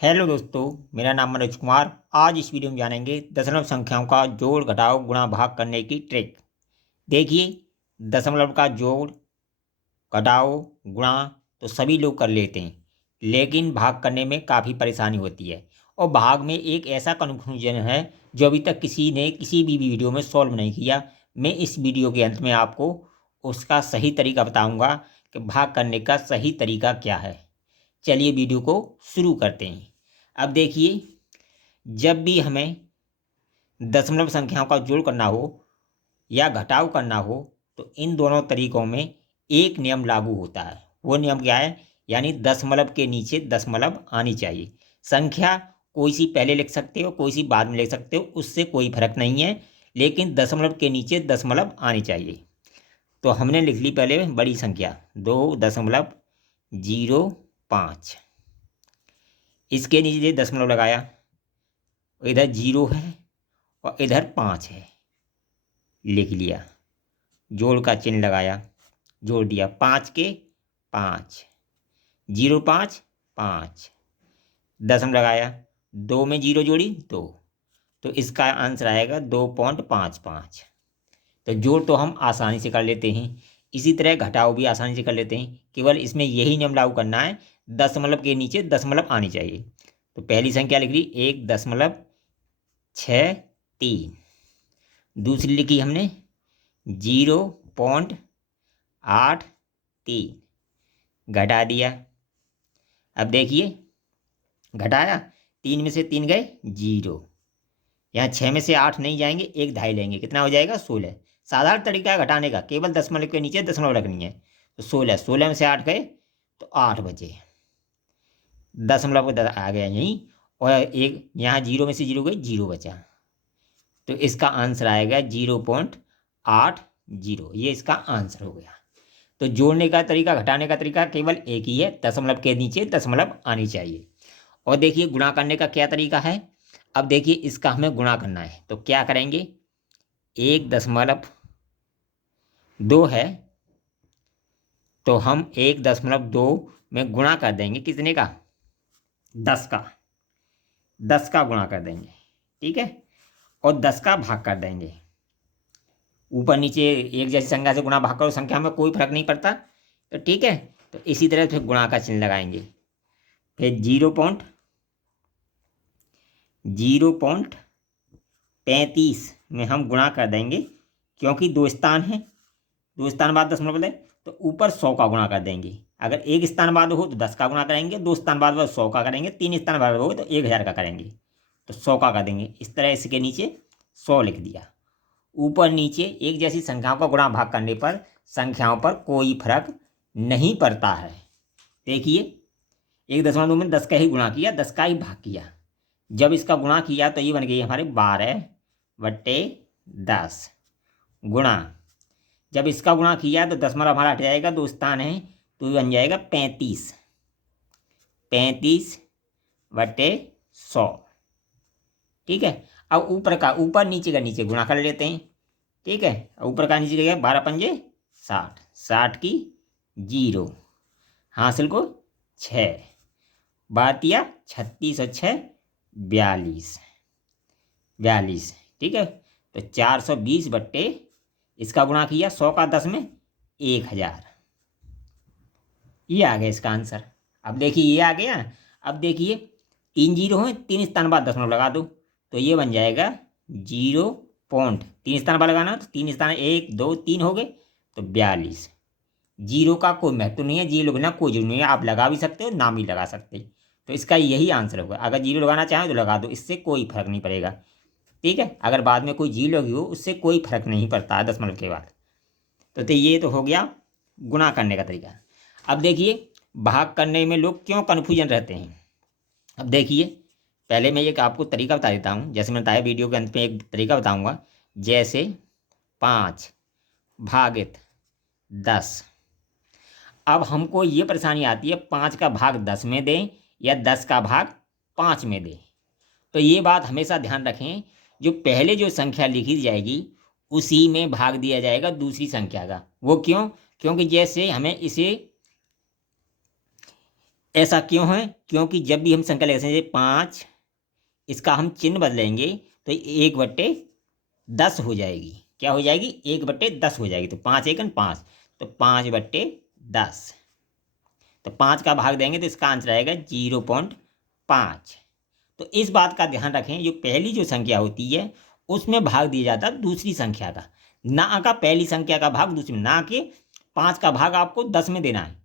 Hello दोस्तों, मेरा नाम मनोज कुमार। आज इस वीडियो में जानेंगे दशमलव संख्याओं का जोड़ घटाव गुणा भाग करने की ट्रिक। देखिए, दशमलव का जोड़ घटाओ गुणा तो सभी लोग कर लेते हैं, लेकिन भाग करने में काफ़ी परेशानी होती है। और भाग में एक ऐसा कन्फ्यूजन है जो अभी तक किसी ने किसी भी वीडियो में सॉल्व नहीं किया। मैं इस वीडियो के अंत में आपको उसका सही तरीका बताऊंगा कि भाग करने का सही तरीका क्या है। चलिए वीडियो को शुरू करते हैं। अब देखिए, जब भी हमें दशमलव संख्याओं का जोड़ करना हो या घटाव करना हो तो इन दोनों तरीकों में एक नियम लागू होता है। वो नियम क्या है? यानी दशमलव के नीचे दशमलव आनी चाहिए। संख्या कोई सी पहले लिख सकते हो, कोई सी बाद में लिख सकते हो, उससे कोई फर्क नहीं है, लेकिन दशमलव के नीचे दशमलव आनी चाहिए। तो हमने लिख ली पहले बड़ी संख्या 2.05। इसके नीचे दशमलव लगाया, इधर 0 है और इधर 5 है, लिख लिया। जोड़ का चिन्ह लगाया, जोड़ दिया 5 के 5, 0.5 5, दशम लगाया, 2 में 0 जोड़ी 2, तो इसका आंसर आएगा 2.55। तो जोड़ तो हम आसानी से कर लेते हैं, इसी तरह घटाव भी आसानी से कर लेते हैं। केवल इसमें यही नियम लागू करना है, दशमलव के नीचे दशमलव आनी चाहिए। तो पहली संख्या लिख ली 1.63। दूसरी लिखी हमने 0.83, घटा दिया। अब देखिए, घटाया, 3 में से 3 गए 0, यहाँ 6 में से 8 नहीं जाएंगे, एक ढाई लेंगे, कितना हो जाएगा 16। साधारण तरीका है घटाने का, केवल दशमलव के नीचे दशमलव रखनी है। तो 16 में से 8 गए तो 8 बचे, दशमलव आ गया यहीं, और एक यहाँ 0 में से 0 गई 0 बचा। तो इसका आंसर आएगा 0.80। ये इसका आंसर हो गया। तो जोड़ने का तरीका, घटाने का तरीका केवल एक ही है, दशमलव के नीचे दशमलव आनी चाहिए। और देखिए, गुणा करने का क्या तरीका है। अब देखिए, इसका हमें गुणा करना है तो क्या करेंगे, 1.2 है तो हम 1.2 में गुणा कर देंगे, कितने का? 10 का। 10 का गुणा कर देंगे, ठीक है, और 10 का भाग कर देंगे। ऊपर नीचे एक जैसी संख्या से गुणा भाग करो, संख्या में कोई फर्क नहीं पड़ता, तो ठीक है। तो इसी तरह फिर गुणा का चिन्ह लगाएंगे, फिर 0.35 में हम गुणा कर देंगे, क्योंकि दो स्थान है, दो स्थान बाद दशमलव बदले, तो ऊपर 100 का गुणा कर देंगे। अगर एक स्थान बाद हो तो 10 का गुणा करेंगे, दो स्थान बाद 100 का करेंगे, तीन स्थान बाद हो तो 1000 का करेंगे, तो 100 का कर देंगे। इस तरह इसके नीचे 100 लिख दिया। ऊपर नीचे एक जैसी संख्याओं का गुणा भाग करने पर संख्याओं पर कोई फर्क नहीं पड़ता है। देखिए, 1.2 में 10 का ही गुणा किया, 10 का ही भाग किया। जब इसका गुणा किया तो ये बन गई हमारे 12/10 गुणा। जब इसका गुणा किया तो दशमलव हमारा हट जाएगा, दो स्थान है, तो ये बन जाएगा 35। 35/100, ठीक है। अब ऊपर नीचे का नीचे गुणा कर लेते हैं, ठीक है। ऊपर का नीचे गया 12×5 60, 60 की 0, हासिल को 6, बातिया 36 और 6 42, ठीक है। तो 420 बट्टे इसका गुणा किया 100 का 10 में 1000, ये आ गया इसका आंसर। अब देखिए ये आ गया। अब देखिए, 3 0 हैं, 3 स्थान बाद दशमलव लगा दो, तो ये बन जाएगा 0. 3 स्थान बाद लगाना, तो 3 स्थान 1 2 3 हो गए, तो 42। 0 का कोई महत्व नहीं है, 0 लगना कोई जरूरी नहीं है, आप लगा भी सकते हो, ना भी लगा सकते। तो इसका यही आंसर होगा। अगर 0 लगाना चाहें तो लगा दो, इससे कोई फर्क नहीं पड़ेगा, ठीक है। अगर बाद में कोई 0 लगी हो उससे कोई फर्क नहीं पड़ता है दशमलव के बाद। तो ये तो हो गया गुणा करने का तरीका। अब देखिए, भाग करने में लोग क्यों कन्फ्यूजन रहते हैं। अब देखिए, पहले मैं एक आपको तरीका बता देता हूँ, जैसे मैंने बताया वीडियो के अंत में एक तरीका बताऊँगा। जैसे 5 भागित 10। अब हमको ये परेशानी आती है, 5 का भाग 10 में दें या 10 का भाग 5 में दें। तो ये बात हमेशा ध्यान रखें, जो पहले जो संख्या लिखी जाएगी उसी में भाग दिया जाएगा दूसरी संख्या का। वो क्यों? क्योंकि जैसे हमें इसे ऐसा क्यों है? क्योंकि जब भी हम संख्या लिख सकते 5, इसका हम चिन्ह बदलेंगे तो 1/10 हो जाएगी। क्या हो जाएगी? 1/10 हो जाएगी। तो 5 एकन 5, तो 5/10। तो 5 का भाग देंगे तो इसका आंसर आएगा 0.5। तो इस बात का ध्यान रखें, जो पहली जो संख्या होती है उसमें भाग दिया जाता है दूसरी संख्या का, ना का पहली संख्या का भाग दूसरी में, ना कि 5 का भाग आपको 10 में देना है,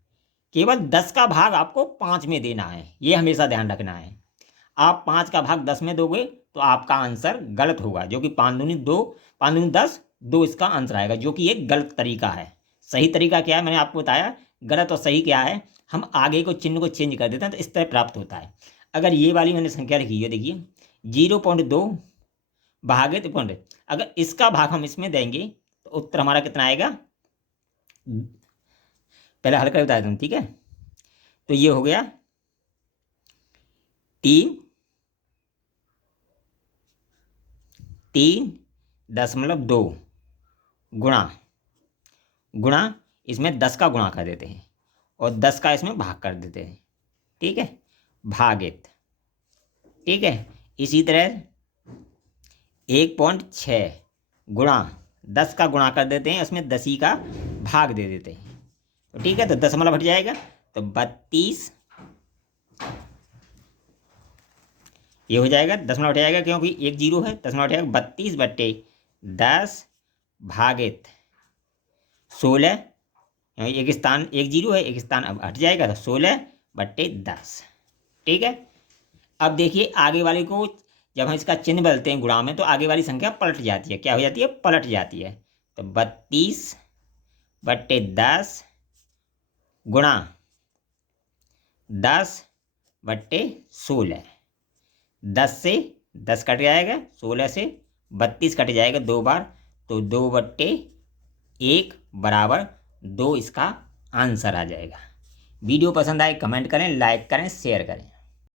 केवल 10 का भाग आपको 5 में देना है। ये हमेशा ध्यान रखना है। आप 5 का भाग 10 में दोगे तो आपका आंसर गलत होगा, जो कि 5 दूनी 2, 5 दूनी 10, 2 इसका आंसर आएगा, जो कि एक गलत तरीका है। सही तरीका क्या है मैंने आपको बताया। गलत और सही क्या है, हम आगे को चिन्ह को चेंज कर देते हैं तो इस तरह प्राप्त होता है। अगर ये वाली मैंने संख्या लिखी है, देखिए 0.2 भागित पॉइंट, अगर इसका भाग हम इसमें देंगे तो उत्तर हमारा कितना आएगा, पहले हल कर बता दूँ, ठीक है। तो ये हो गया 3.2 गुणा इसमें 10 का गुणा कर देते हैं और 10 का इसमें भाग कर देते हैं, ठीक है, भागित, ठीक है। इसी तरह 1.6 गुणा 10 का गुणा कर देते हैं, इसमें 10 ही का भाग दे देते हैं, तो ठीक है। तो 10 हट जाएगा तो 32, ये हो जाएगा 10 हट जाएगा क्योंकि एक जीरो है, 10 हट जाएगा 32/10 भागित 16, एक स्थान एक जीरो है, एक स्थान अब हट जाएगा तो 16/10, ठीक है। अब देखिए आगे वाले को जब हम इसका चिन्ह बदलते हैं गुणा में तो आगे वाली संख्या पलट जाती है। क्या हो जाती है? पलट जाती है। तो 32/10 गुणा 10/16, 10 से 10 कट जाएगा, 16 से 32 कट जाएगा 2 बार, तो 2/1 बराबर 2 इसका आंसर आ जाएगा। वीडियो पसंद आए कमेंट करें, लाइक करें, शेयर करें।